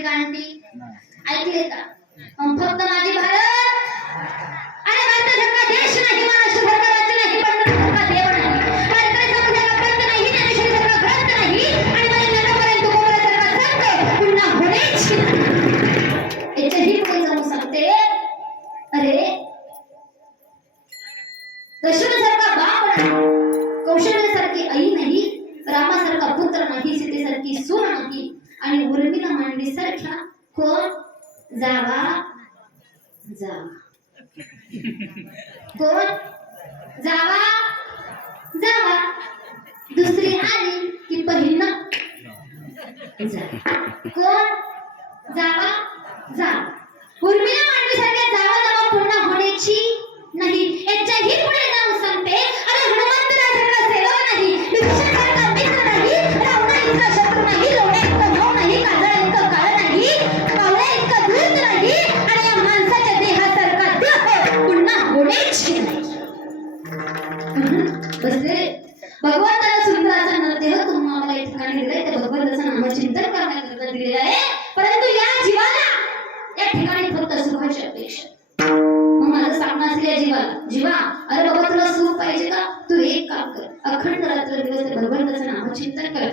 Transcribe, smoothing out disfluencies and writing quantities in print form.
क्रांती ऐकले का? फक्त माझी भारत आणि भारतासारखा देश नाही, महाराष्ट्रासारखा राज्य नाही, पंढरपूरसारखा देव नाही, वारकरी समाजासारखा पंत नाही, ज्ञानेश्वरीसारखा ग्रंथ नाही आणि माझ्या ज्ञानोबा तुकोबारासारखा संत पुन्हा होणेच नाही. याच्याही पुढे जाऊन सांगते, अरे दशरथासारखा बाप नाही, कौशल्यासारखी आई नाही, रामासारखा पुत्र नाही, सीतेसारखी सून नाही आणि उर्मिला मांडवीसारख्या कोण जावा जावा कोण जावा जावा दुसरी आली की पहिला जा कोण जावा जावा उर्मिला मांडवीसारख्या जावा जावा पूर्ण होण्याची नाही. याच्याही पुढे जाऊन सांगते, अरे हनुमंतरासारखा सेवक नाही, विभीषणासारखा मित्र नाही, रावणा इतका शत्रू नाही, लोण्या इतका भाऊ नाही, काजळा इतका काळ नाही, कावळ्या इतका धूर्त नाही आणि या माणसाच्या देहासारखा देह पुन्हा होणेच नाही. बसले भगवंताला सुंदर असा नरदेह तुम्हाला या ठिकाणी दिलाय, त्या भगवंताचं नामचिंतन करण्याकरता दिलेलं आहे, परंतु या जीवाला या ठिकाणी फक्त सुखाची अपेक्षा. माझं सांगणं असेल या जीवाला, जीवा अरे बाबा तुला सुख पाहिजे का, तू एक काम कर, अखंड रात्र दिवस भगवंताचं नामचिंतन कर.